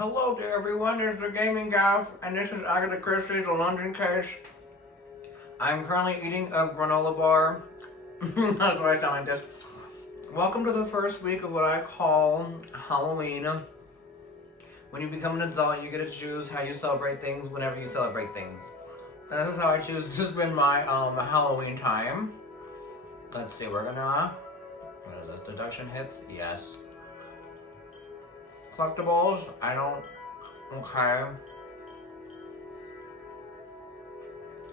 Hello there everyone, this is the Gaming Gaff, and this is Agatha Christie's London Case. I'm currently eating a granola bar. That's why I sound like this. Welcome to the first week of what I call Halloween. When you become an adult, you get to choose how you celebrate things whenever you celebrate things. And this is how I choose to spend my Halloween time. Let's see, we're gonna... What is this? Deduction hits? Yes. Collectibles? I don't... Okay.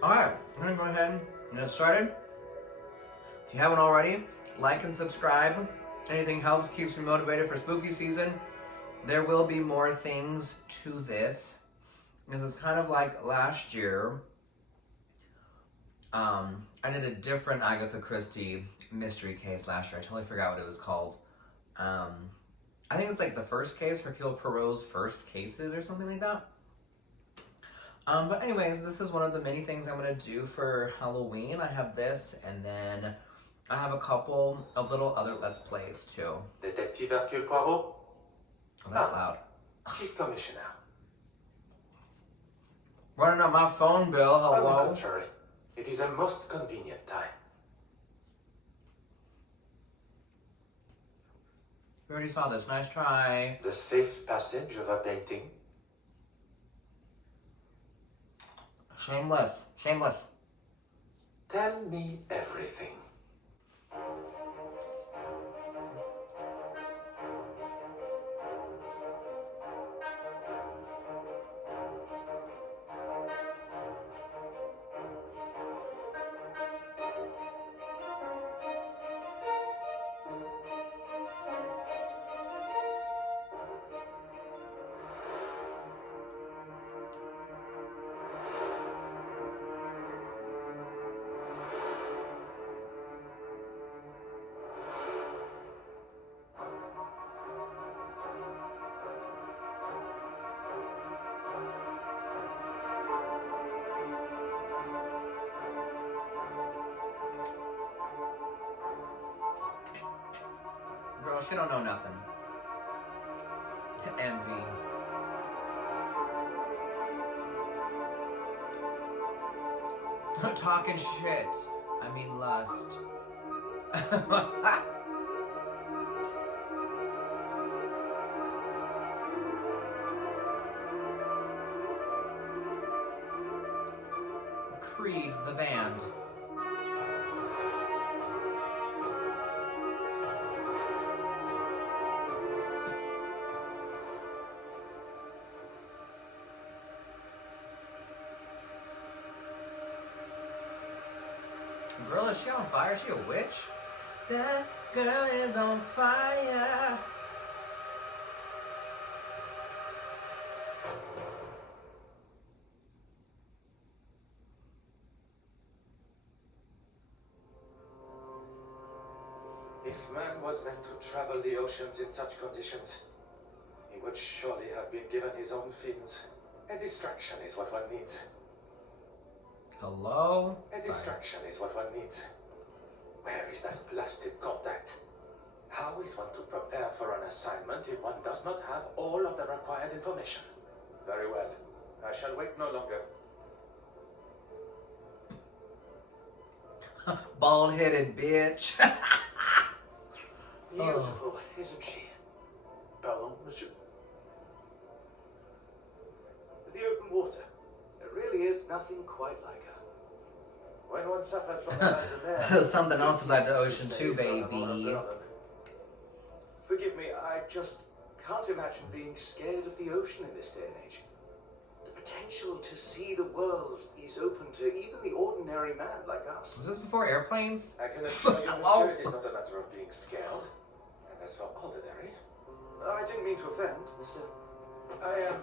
Alright, I'm gonna go ahead and get started. If you haven't already, like and subscribe. Anything helps, keeps me motivated for spooky season. There will be more things to this. This is kind of like last year. I did a different Agatha Christie mystery case last year. I totally forgot what it was called. I think it's like the first case, Hercule Poirot's first cases or something like that. But anyways, this is one of the many things I'm going to do for Halloween. I have this, and then I have a couple of little other Let's Plays too. Detective Hercule Poirot? Oh, that's loud. Chief Commissioner. Running up my phone bill, On the hello. contrary, it is a most convenient time. We already saw this, nice try. The safe passage of a painting. Shameless, shameless. Tell me everything. Girl, she don't know nothing. Envy. Talking shit. I mean lust. Creed, the band. Girl, is she on fire? Is she a witch? That girl is on fire. If man was meant to travel the oceans in such conditions, he would surely have been given his own fins. A distraction is what one needs. Hello? A distraction is what one needs. Where is that blasted contact? How is one to prepare for an assignment if one does not have all of the required information? Very well. I shall wait no longer. Bald-headed bitch. Beautiful, isn't she? Pardon, monsieur. The open water. There really is nothing quite like her. When one suffers from that there, Something else about the ocean too, baby. Forgive me, I just can't imagine being scared of the ocean in this day and age. The potential to see the world is open to even the ordinary man like us. Was this before airplanes? I can assure you, Hello? monsieur, it is not a matter of being scared. And as for ordinary, I didn't mean to offend, mister. I am...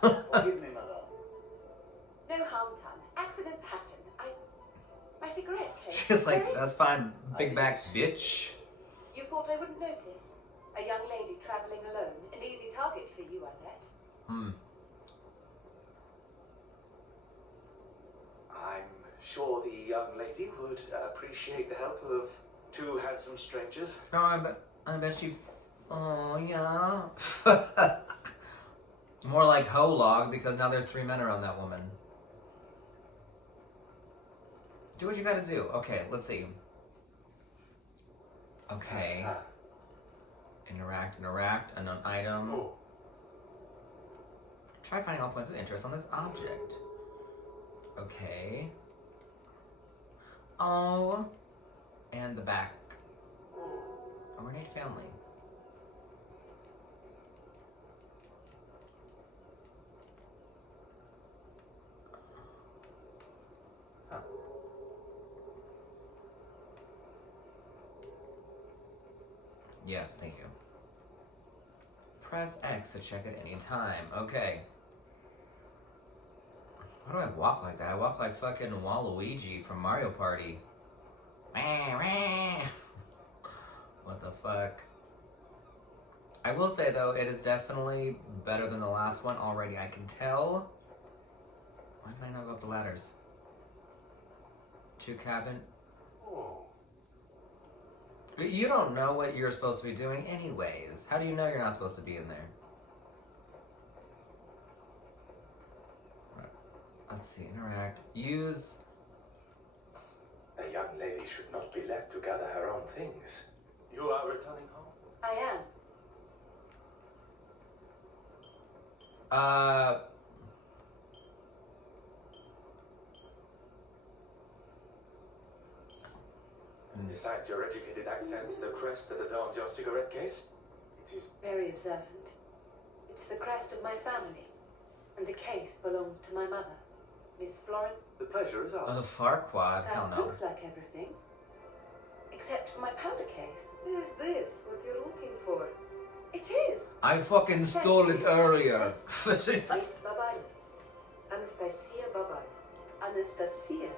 Forgive me, madame. No harm done. Accidents happen. My cigarette case. She's like, Where is that's it? fine, big back bitch. You thought I wouldn't notice? A young lady travelling alone. An easy target for you, I bet. I'm sure the young lady would appreciate the help of two handsome strangers. Oh, I bet she Oh, yeah. More like ho-log, because now there's 3 men around that woman. Do what you gotta do. Okay, let's see. Okay. Interact, unknown item. Oh. Try finding all points of interest on this object. Okay. Oh. And the back. Ornate family. Yes, thank you. Press X to check at any time. Okay. Why do I walk like that? I walk like fucking Waluigi from Mario Party. What the fuck? I will say though, it is definitely better than the last one already. I can tell. Why can I not go up the ladders? 2 cabin. Oh. You don't know what you're supposed to be doing anyways. How do you know you're not supposed to be in there? Right. Let's see, interact. Use. A young lady should not be left to gather her own things. You are returning home? I am. Besides your educated accent, the crest that adorns your cigarette case, it is... Very observant. It's the crest of my family. And the case belonged to my mother, Miss Florence. The pleasure is ours. Farquaad? Hell That no. looks like everything. Except for my powder case. Is this what you're looking for? It is! I fucking stole it earlier. Miss Babai. Anastasia Babai. Anastasia.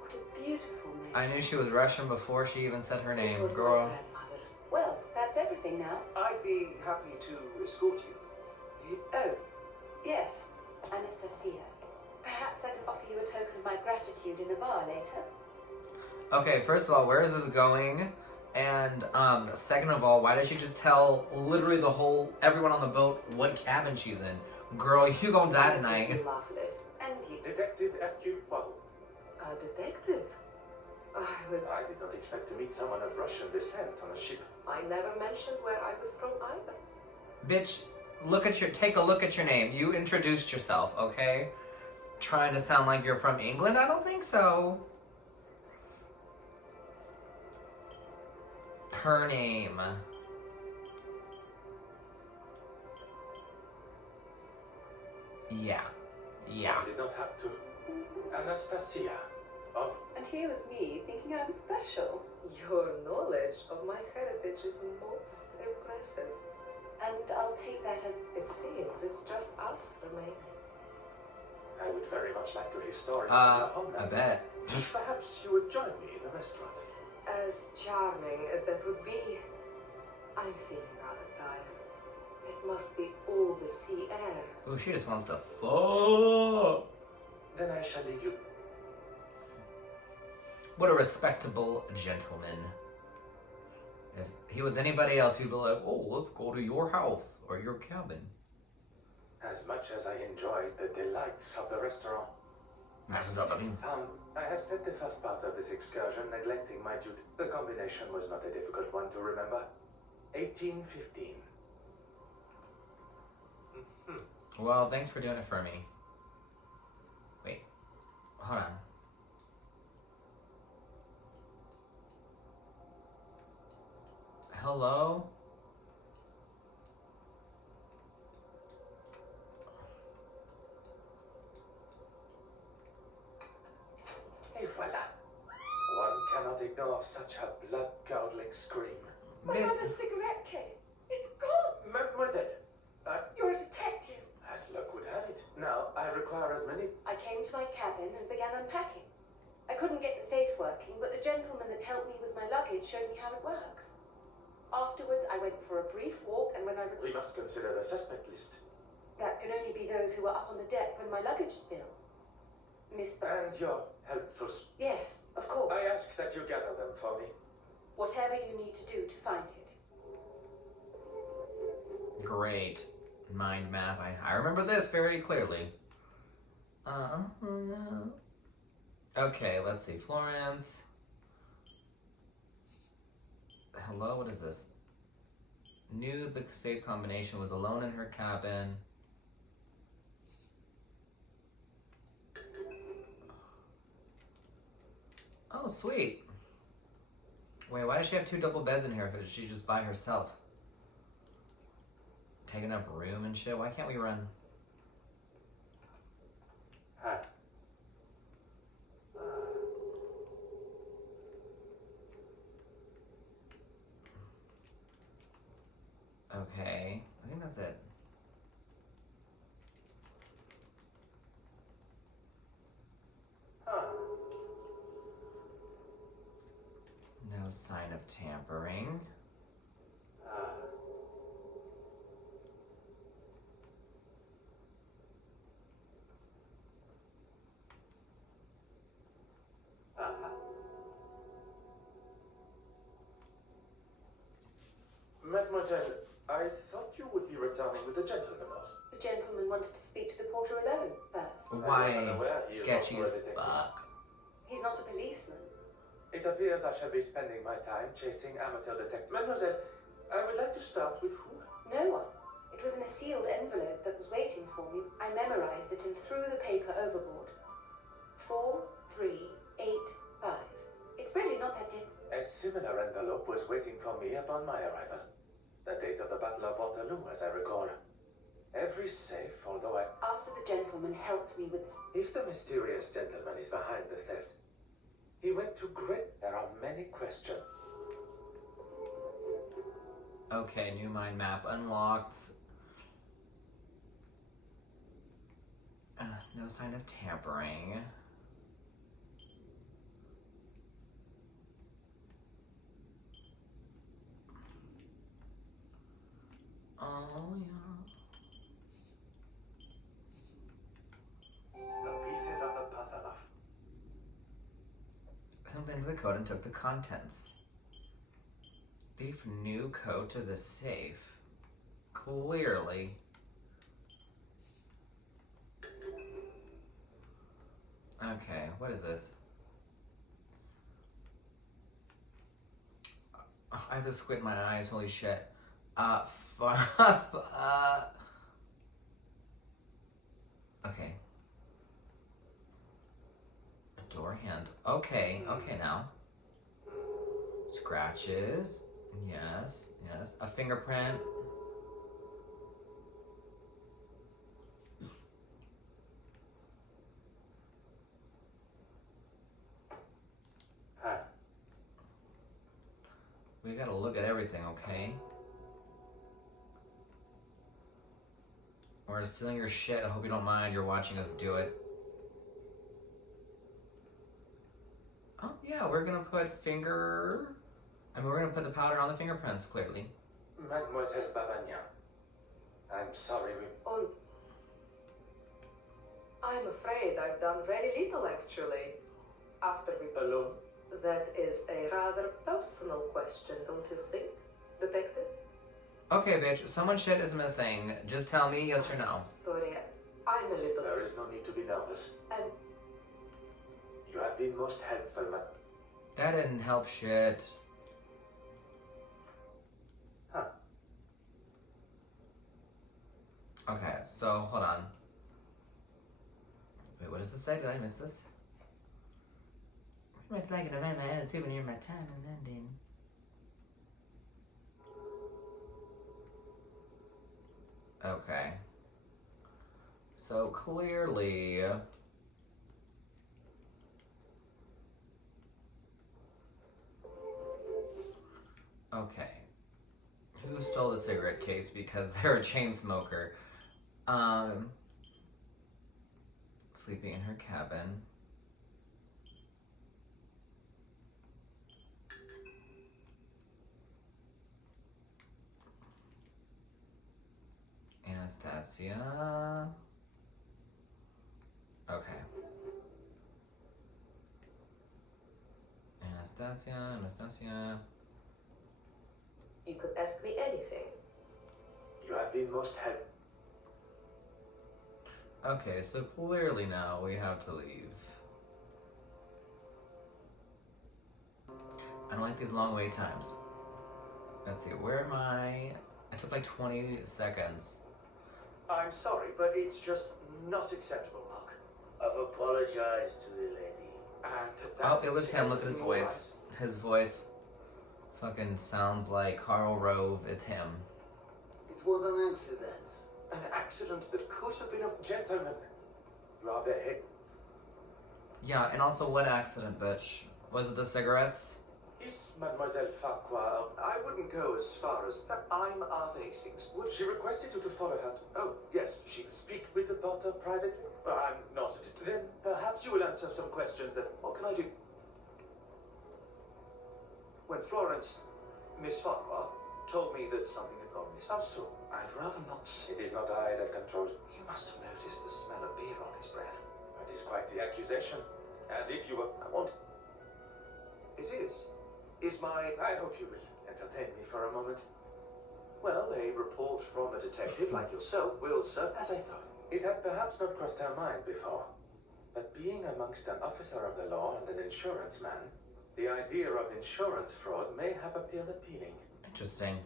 What a beautiful name. I knew she was Russian before she even said her It name, was my girl. grandmother's. Well, that's everything now. I'd be happy to escort you. Oh, yes. Anastasia. Perhaps I can offer you a token of my gratitude in the bar later. Okay, first of all, where is this going? And second of all, why did she just tell literally everyone on the boat what cabin she's in? Girl, you gonna die tonight. Lovely. And you? Detective Hercule Poirot. A detective? I did not expect to meet someone of Russian descent on a ship. I never mentioned where I was from either. Bitch, take a look at your name. You introduced yourself, okay? Trying to sound like you're from England? I don't think so. Her name. Yeah. I did not have to. Anastasia. Of... And here was me thinking I was special. Your knowledge of my heritage is most impressive. And I'll take that as it seems it's just us remaining. I would very much like to hear stories from your I homeland. bet. Perhaps you would join me in the restaurant. As charming as that would be, I'm feeling rather tired. It must be all the sea air. Ooh, she just wants to fuck. Then I shall leave you. What a respectable gentleman. If he was anybody else, he'd be like, oh, let's go to your house or your cabin. As much as I enjoyed the delights of the restaurant, I have spent the first part of this excursion neglecting my duty. The combination was not a difficult one to remember. 1815. Well, thanks for doing it for me. Wait, hold on. Hello? Et voila. One cannot ignore such a blood-curdling scream. My mother's cigarette case. It's gone. Mademoiselle, You're a detective. as luck would have it. Now, I require as many... I came to my cabin and began unpacking. I couldn't get the safe working, but the gentleman that helped me with my luggage showed me how it works. Afterwards, I went for a brief walk, and when I... We must consider the suspect list. That can only be those who were up on the deck when my luggage spilled. Miss... And your helpful... Yes, of course. I ask that you gather them for me. Whatever you need to do to find it. Great. Mind map. I remember this very clearly. Okay, let's see. Florence. Hello, what is this? Knew the safe combination, was alone in her cabin. Oh, sweet. Wait, why does she have 2 double beds in here if she's just by herself? Taking up room and shit? Why can't we run? Huh. Okay, I think that's it. No sign of tampering. Mademoiselle, I thought you would be returning with the gentleman house. The gentleman wanted to speak to the porter alone first. Why? I wasn't aware he is Sketchy also as a detective. fuck. He's not a policeman. It appears I shall be spending my time chasing amateur detectives. Mademoiselle, I would like to start with who? No one. It was in a sealed envelope that was waiting for me. I memorized it and threw the paper overboard. 4385. It's really not that different. A similar envelope was waiting for me upon my arrival. The date of the Battle of Waterloo, as I recall. Every safe, although After the gentleman helped me with this. If the mysterious gentleman is behind the theft, he went to great... There are many questions. Okay, new mind map unlocked. No sign of tampering. Oh, yeah. The pieces of the puzzle are... Something into the code and took the contents. Thief new code to the safe. Clearly. Okay, what is this? I have to squint my eyes, holy shit. Okay. A door hand. Okay, okay now. Scratches. Yes, yes. A fingerprint. Huh. We gotta look at everything, okay? We're stealing your shit. I hope you don't mind. You're watching us do it. Oh, yeah, we're gonna put we're gonna put the powder on the fingerprints, clearly. Mademoiselle Babagnan, I'm sorry we... Oh. I'm afraid I've done very little, actually. After we... Alone? That is a rather personal question, don't you think, detective? Okay, bitch, someone's shit is missing. Just tell me yes or no. Sorry, I'm a little... There is no need to be nervous. And You have been most helpful, That didn't help shit. Huh. Okay, so hold on. Wait, what does this say? Did I miss this? Very much like it, my own souvenir, my time in London. Okay. So clearly... Okay. Who stole the cigarette case because they're a chain smoker? Sleeping in her cabin. Anastasia. Okay. Anastasia. you could ask me anything. You have been most helpful. Okay, so clearly now we have to leave. I don't like these long wait times. Let's see, where am I? I took like 20 seconds. I'm sorry, but it's just not acceptable, Mark. I've apologized to the lady. And Oh, it was him. Look at his voice. His voice fucking sounds like Karl Rove. It's him. It was an accident. An accident that could have been a... Gentlemen, you are beheaded. Yeah, and also what accident, bitch? Was it the cigarettes? Is Mademoiselle Farquhar... I wouldn't go as far as that. I'm Arthur Hastings. Would She requested you to follow her to... Oh, yes, she... Speak with the porter privately? Well, I'm not... Then perhaps you will answer some questions that... What can I do? When Florence, Miss Farquhar, told me that something had gone missing, so? I'd rather not say. It is not I that controlled. You must have noticed the smell of beer on his breath. That is quite the accusation. And if you were... I want... It is. Is my... I hope you will entertain me for a moment. Well, a report from a detective like yourself will, sir, as I thought. It had perhaps not crossed her mind before, but being amongst an officer of the law and an insurance man, the idea of insurance fraud may have appeared appealing. Interesting.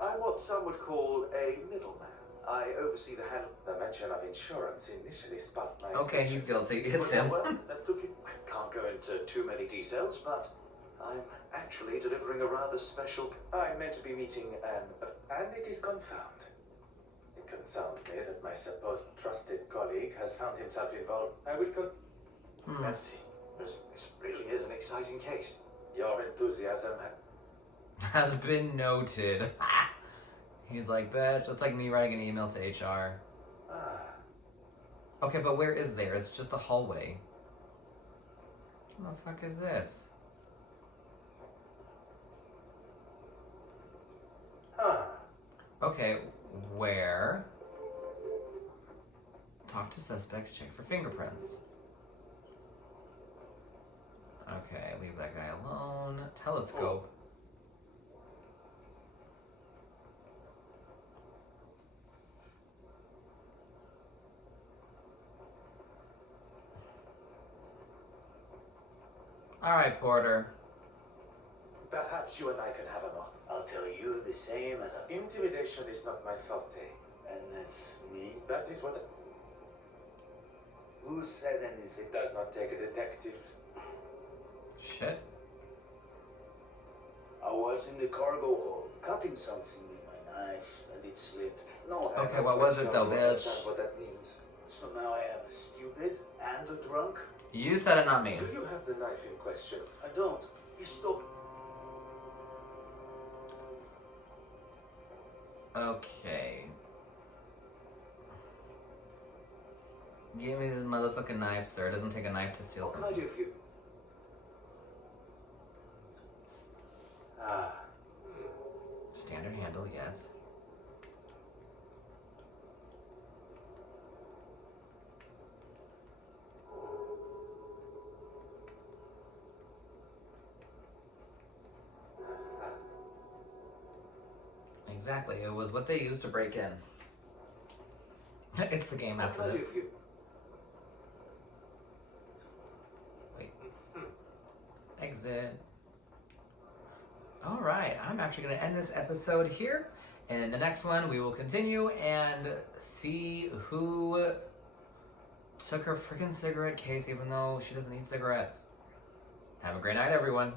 I'm what some would call a middleman. I oversee the handle. The mention of insurance initially sparked my... Okay, he's guilty. It's him. Well, that took it. I can't go into too many details, but I'm actually delivering a rather special... I'm meant to be meeting an... And it is confirmed. It concerns me that my supposed trusted colleague has found himself involved. I will Let's see. This really is an exciting case. Your enthusiasm... Has been noted. He's like, bitch, it's like me writing an email to HR. Okay, but where is there? It's just a hallway. What the fuck is this? Okay, where? Talk to suspects, check for fingerprints. Okay, leave that guy alone. Telescope. Alright, Porter. Perhaps you and I can have a knock. I'll tell you the same as a... Intimidation is not my forte. And that's me? That is what... Who said anything? It does not take a detective. Shit. I was in the cargo hold, cutting something with my knife, and it slipped. No, Okay, what was it though, bitch? Understand what that means. So now I am stupid and a drunk? You said it, not me. Do you have the knife in question? I don't. He stopped. Okay. Give me this motherfucking knife, sir. It doesn't take a knife to steal What can I something. do for you? Standard handle, yes. Exactly, it was what they used to break in. It's the game What after can I do this. for you? Wait. Exit. Alright, I'm actually going to end this episode here. In the next one, we will continue and see who took her freaking cigarette case even though she doesn't need cigarettes. Have a great night, everyone.